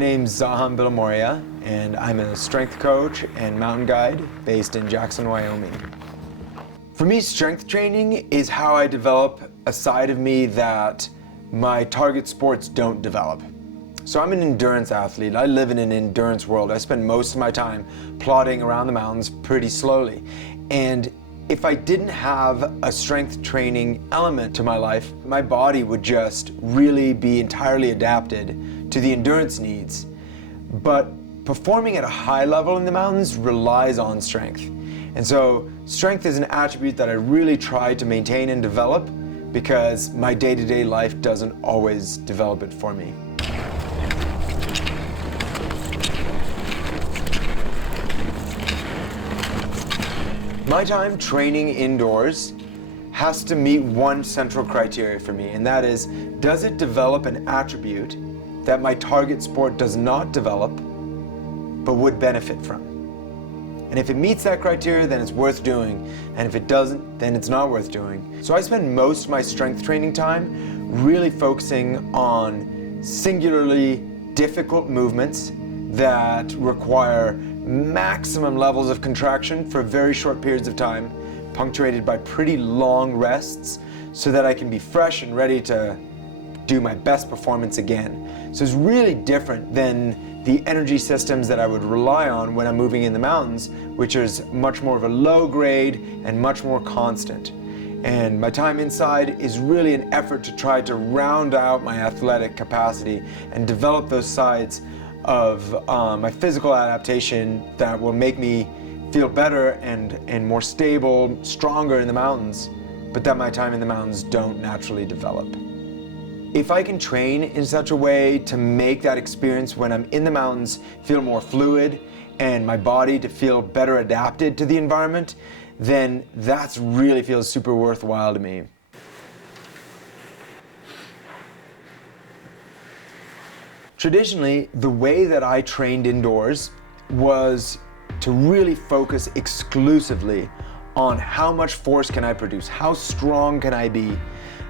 name's Zahan Billimoria, and I'm a strength coach and mountain guide based in Jackson, Wyoming. For me, strength training is how I develop a side of me that my target sports don't develop. So I'm an endurance athlete. I live in an endurance world. I spend most of my time plodding around the mountains pretty slowly. And if I didn't have a strength training element to my life, my body would just really be entirely adapted to the endurance needs. But performing at a high level in the mountains relies on strength. And so strength is an attribute that I really try to maintain and develop because my day-to-day life doesn't always develop it for me. My time training indoors has to meet one central criteria for me, and that is, does it develop an attribute that my target sport does not develop, but would benefit from? And if it meets that criteria, then it's worth doing, and if it doesn't, then it's not worth doing. So I spend most of my strength training time really focusing on singularly difficult movements that require maximum levels of contraction for very short periods of time, punctuated by pretty long rests, so that I can be fresh and ready to do my best performance again. So it's really different than the energy systems that I would rely on when I'm moving in the mountains, which is much more of a low grade and much more constant. And my time inside is really an effort to try to round out my athletic capacity and develop those sides of my physical adaptation that will make me feel better and more stable, stronger in the mountains, but that my time in the mountains don't naturally develop. If I can train in such a way to make that experience when I'm in the mountains feel more fluid and my body to feel better adapted to the environment, then that really feels super worthwhile to me. Traditionally, the way that I trained indoors was to really focus exclusively on how much force can I produce, how strong can I be,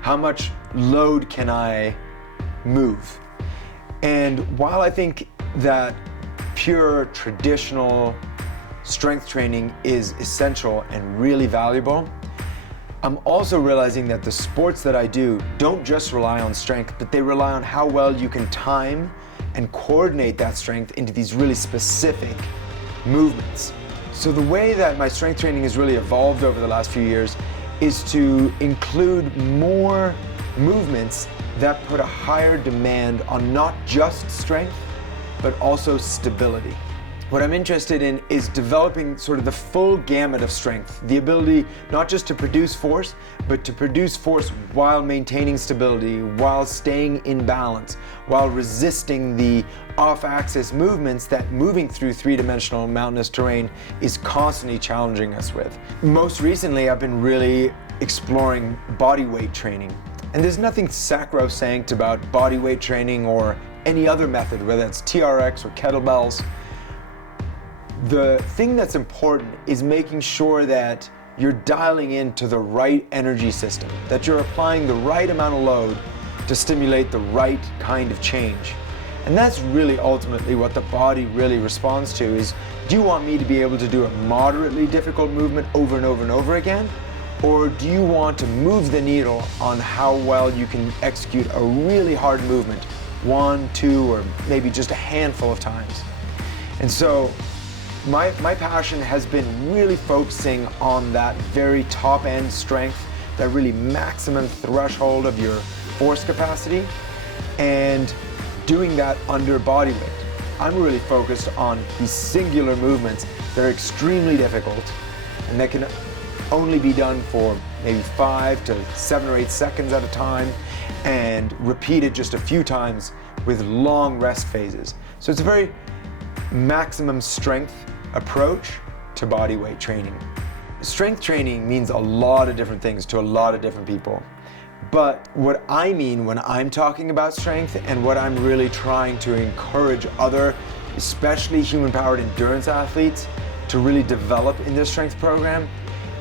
how much load can I move. And while I think that pure traditional strength training is essential and really valuable, I'm also realizing that the sports that I do don't just rely on strength, but they rely on how well you can time and coordinate that strength into these really specific movements. So the way that my strength training has really evolved over the last few years is to include more movements that put a higher demand on not just strength, but also stability. What I'm interested in is developing sort of the full gamut of strength, the ability not just to produce force, but to produce force while maintaining stability, while staying in balance, while resisting the off-axis movements that moving through three-dimensional mountainous terrain is constantly challenging us with. Most recently, I've been really exploring body weight training. And there's nothing sacrosanct about body weight training or any other method, whether it's TRX or kettlebells. The thing that's important is making sure that you're dialing into the right energy system, that you're applying the right amount of load to stimulate the right kind of change. And that's really ultimately what the body really responds to is, do you want me to be able to do a moderately difficult movement over and over and over again? Or do you want to move the needle on how well you can execute a really hard movement, 1, 2, or maybe just a handful of times? And so my passion has been really focusing on that very top end strength, that really maximum threshold of your force capacity, and doing that under body weight. I'm really focused on these singular movements that are extremely difficult and that can only be done for maybe 5 to 7 or 8 seconds at a time and repeated just a few times with long rest phases. So it's a very maximum strength approach to body weight training. Strength training means a lot of different things to a lot of different people. But what I mean when I'm talking about strength and what I'm really trying to encourage other, especially human-powered endurance athletes, to really develop in their strength program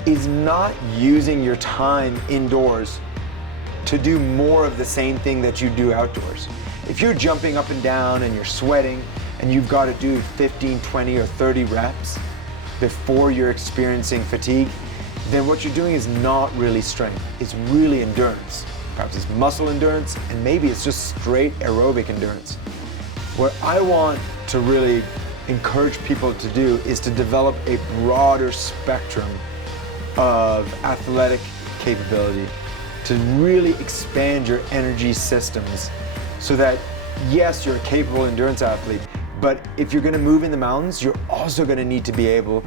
is not using your time indoors to do more of the same thing that you do outdoors. If you're jumping up and down and you're sweating and you've got to do 15, 20, or 30 reps before you're experiencing fatigue, then what you're doing is not really strength, it's really endurance. Perhaps it's muscle endurance, and maybe it's just straight aerobic endurance. What I want to really encourage people to do is to develop a broader spectrum of athletic capability, to really expand your energy systems so that, yes, you're a capable endurance athlete, but if you're going to move in the mountains, you're also going to need to be able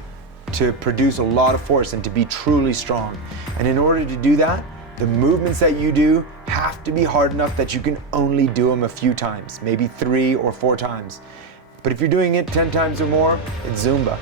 to produce a lot of force and to be truly strong. And in order to do that, the movements that you do have to be hard enough that you can only do them a few times, maybe 3 or 4 times. But if you're doing it 10 times or more, it's Zumba.